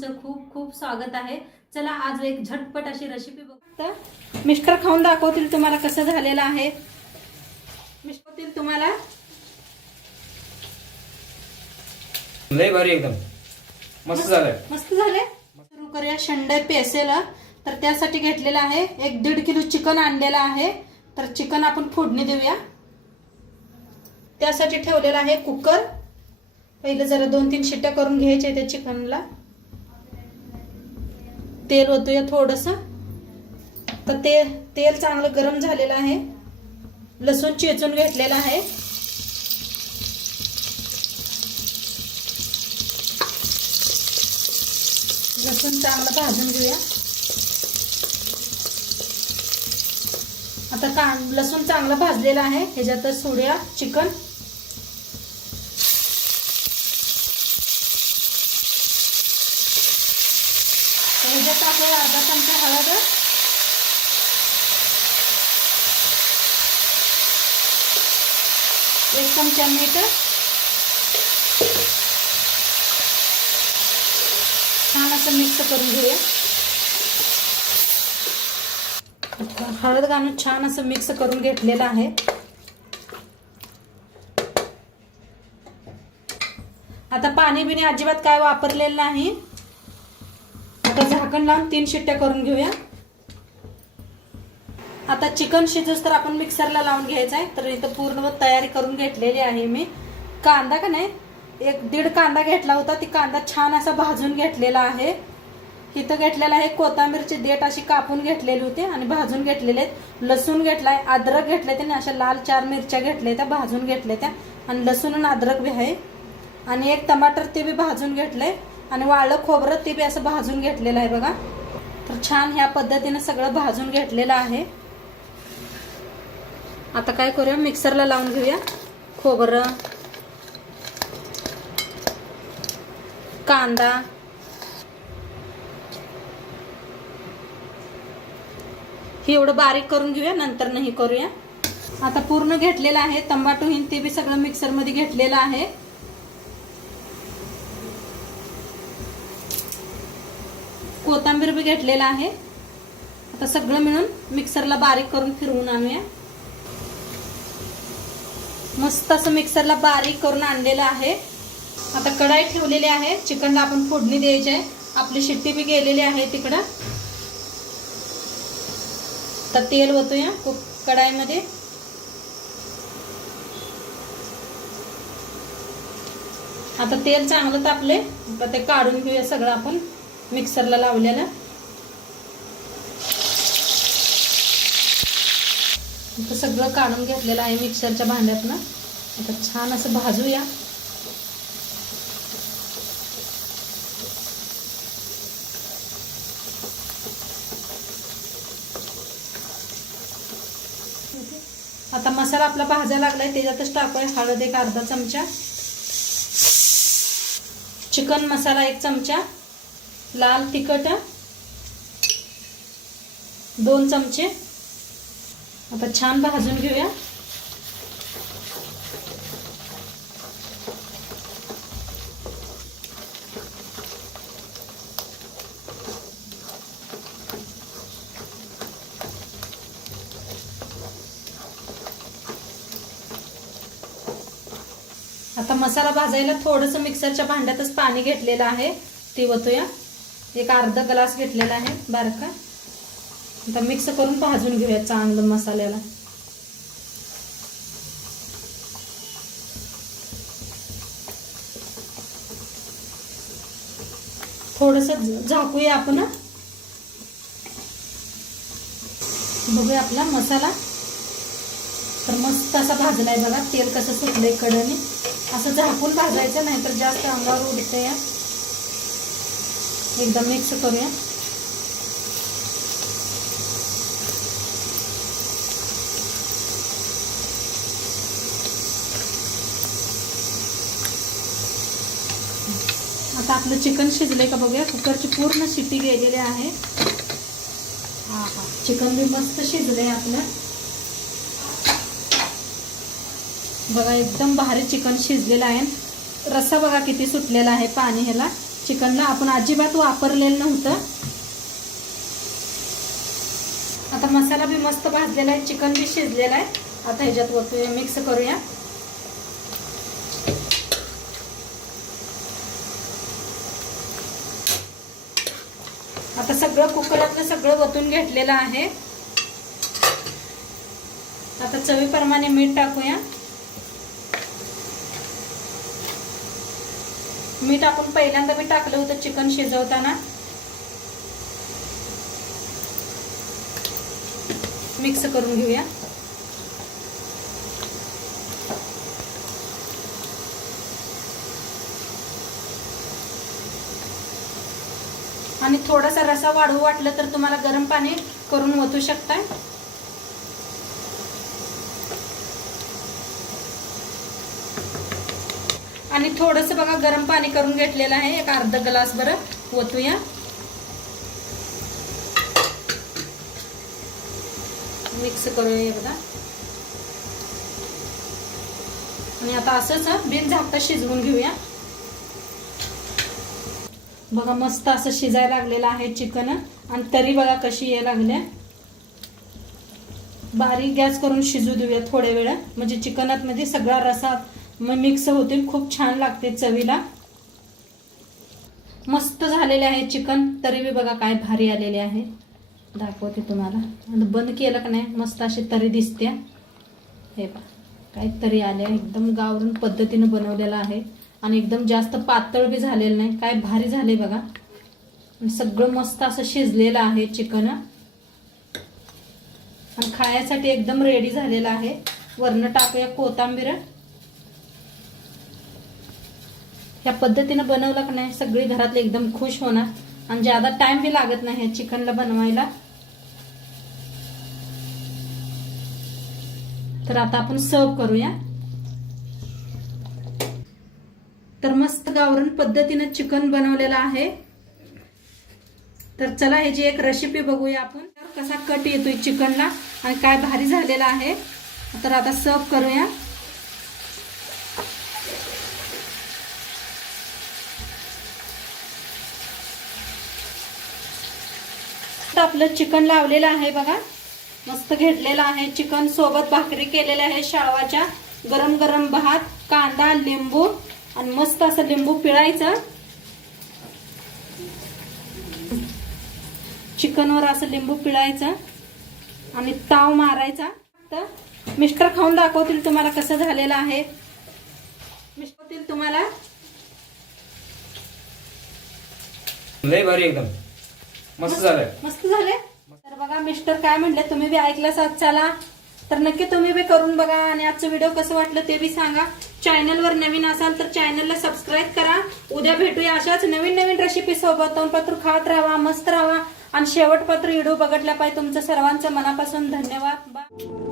तुमचं खूप खूप स्वागत आहे। चला आज एक झटपट अशी रेसिपी बघता। मिस्टर खाऊन दाखवतील तुम्हाला कसं झालेलं आहे। मिस्टर तुम्हाला लय भारी एकदम मस्त झालंय। मस्त झाले। सुरू करूया शंडे पेसेला। तर त्यासाठी घेतलेला आहे 1.5 किलो चिकन आणलेला आहे। तर चिकन आपण फोडणी देऊया। त्यासाठी ठेवलेला आहे कुकर। पहिले जरा 2-3 शिट्ट्या करून घ्यायच्या त्या चिकनला। तेल ओतूया थोडंसं। तर तेल चांगलं गरम झालेलं आहे। लसूण चेचून घेतलेला आहे। लसूण चांगलं भाजून घेऊया। आता लसूण चांगलं भाजलेलं आहे। ह्याच्यात सोडूया चिकन। ह्याच्यात टाकूया अर्धा चमचा हळद, एक चमचा मीठ, छान असं मिक्स करून घेऊया। हळद घालून छान असं मिक्स करून घेतलेलं आहे। आता पाणी बिणी अजिबात काय वापरलेलं नाही। आता झाकण लावून 3 शिट्ट्या करून घेऊया। आता चिकन शिजूस तर आपण मिक्सरला लावून घ्यायचं आहे। तर इथं पूर्ण तयारी करून घेतलेली आहे मी। कांदा का नाही 1-1.5 कांदा घेतला होता। ती कांदा छान असा भाजून घेतलेला आहे। इथं घेतलेला आहे कोथिंबीरची देठ अशी कापून घेतलेली होती आणि भाजून घेतलेले आहेत। लसूण घेतलाय, अद्रक घेतले त्याने अशा लाल 4 मिरच्या घेतल्या त्या भाजून घेतल्या त्या आणि लसूण आणि अद्रक बी आहे आणि एक टमाटर ते बी भाजून घेतलंय आणि वाळलं खोबरं ते बी असं भाजून घेतलेलं आहे बघा। तर छान ह्या पद्धतीने सगळं भाजून घेतलेलं आहे। आता काय करूया मिक्सरला लावून घेऊया। खोबरं, कांदा, हे एवढं बारीक करून घेऊया, नंतर नाही करूया। आता पूर्ण घेतलेलं आहे टमाटो हिन ते बी सगळं मिक्सर मध्ये घेतलेलं आहे। कोथिंबीर बी घेतलेला आहे। आता सगळं मिळून मिक्सरला बारीक करून फिरवून आणूया। मस्त असं मिक्सरला बारीक करून आणलेलं आहे। आता कढाई ठेवलेली आहे। चिकनला आपण फोडणी द्यायची आहे। आपली शिट्टी बी गेलेली आहे तिकडं। तर तेल ओतूया कढाईमध्ये। आता तेल चांगलं तापले। आता ते काढून घेऊया सगळं आपण मिक्सरला लावलेलं। आता सगळं काढून घेतलेलं आहे मिक्सरच्या भांड्यातनं। आता छान असं भाजूया। आता मसाला आपला भाजायला लागलाय त्याच्यातच टाकूया हळद एक अर्धा चमचा, चिकन मसाला 1 चमचा, लाल तिखट 2 चमचे। आता छान भाजून घेऊया। आता मसाला भाजायला थोडंसं मिक्सरच्या भांड्यातच पाणी घेतलेलं आहे ते ओतूया। एक अर्धा ग्लास घेतलेला आहे बारका। आता मिक्स करून भाजून घेऊया चांगलं मसाल्याला। थोडंसं झाकूया आपण। बघूया आपला मसाला तर मस्त असा भाजलाय बघा। तेल कसं सुटलंय कडेने। असं झाकून भाजायचं नाही तर जास्त अंगावर उडते। एकदा मिक्स करूया। आता आपलं चिकन शिजलंय का बघूया। कुकरची पूर्ण शिट्टी गेलेली आहे। चिकन बी मस्त शिजलंय आपलं बघा। एकदम भारी चिकन शिजलेलं आहे। रस्सा बघा किती सुटलेला आहे पाणी ह्याला। चिकनला आपण अजिबात वापरलेलं नव्हतं. आता मसाला बी मस्त भाजलेला आहे, चिकन बी शिजलेला आहे. आता ह्याच्यात वतूया, मिक्स करूया. आता सगळं कुकरातलं सगळं वतून घेतलेलं आहे. आता चवीप्रमाणे मीठ टाकूया. मीठ आपण पहिल्यांदा बी टाकलं होतं चिकन शिजवताना. मिक्स करून घेऊया. आणि थोडासा रसा वाढवू वाटलं तर तुम्हाला गरम पाणी करून ओतू शकता. आणि थोडंसं बघा गरम पाणी करून घेतलेलं आहे, एक अर्धा ग्लास भर ओतूया. मिक्स करूया एकदा. आणि आता असंच बिन झाकता शिजवून घेऊया. बघा मस्त असं शिजायला लागलेलं आहे चिकन. आणि तरी बघा कशी यायला लागल्या. बारीक गॅस करून शिजू देऊया थोड्या वेळ, म्हणजे चिकनात मध्ये सगळा रसा मिक्स होतील, खूप छान लागते चवीला. मस्त झालेले आहे चिकन. तरी बी बघा काय भारी आलेले आहे. दाखवते तुम्हाला. बंद केलं का नाही मस्त अशी तरी दिसते. हे बघा काय तरी आले, एकदम गावरून पद्धतीनं बनवलेलं आहे. आणि एकदम जास्त पातळ बी झालेलं नाही, काय भारी झाले बघा. सगळं मस्त असं शिजलेलं आहे चिकन. आणि खाण्यासाठी एकदम रेडी झालेलं आहे. वरनं टाकूया कोथिंबीर. ह्या पद्धतीनं बनवलं का नाही सगळी घरातले एकदम खुश होणार. आणि ज्यादा टाइम बी लागत नाही ह्या चिकनला बनवायला. तर आता आपण सर्व करूया. तर मस्त गावरान पद्धतीनं चिकन बनवलेलं आहे. तर चला ह्याची एक रेसिपी बघूया आपण, कसा कट येतोय चिकनला आणि काय भारी झालेला आहे. तर आता सर्व करूया. आपलं चिकन लावलेलं आहे बघा, मस्त घेतलेलं आहे. चिकन सोबत भाकरी केलेल्या आहे शाळवाच्या, गरम गरम भात, कांदा, लिंबू आणि मस्त असं लिंबू पिळायचं. चिकनवर असं लिंबू पिळायचं आणि ताव मारायचा. तर मिस्टर खाऊन दाखवतील तुम्हाला कसं झालेलं आहे. मिस्टर तुम्हाला लय भारी एकदम मस्त झालंय. मस्त झाले. तर बघा मिस्टर काय म्हणले, तुम्ही बी ऐकलंच. चला तर नक्की तुम्ही बी करून बघा. आणि आजचं व्हिडिओ कसं वाटलं ते बी सांगा. चॅनलवर नवीन असाल तर चॅनलला सबस्क्राईब करा. उद्या भेटूया अशाच नवीन नवीन रेसिपी सोबत. तोंडपत्र खात राहा, मस्त राहा. आणि शेवटपत्र व्हिडिओ बघितल्या पाहिजे. तुमचं सर्वांचं मनापासून धन्यवाद. बाय.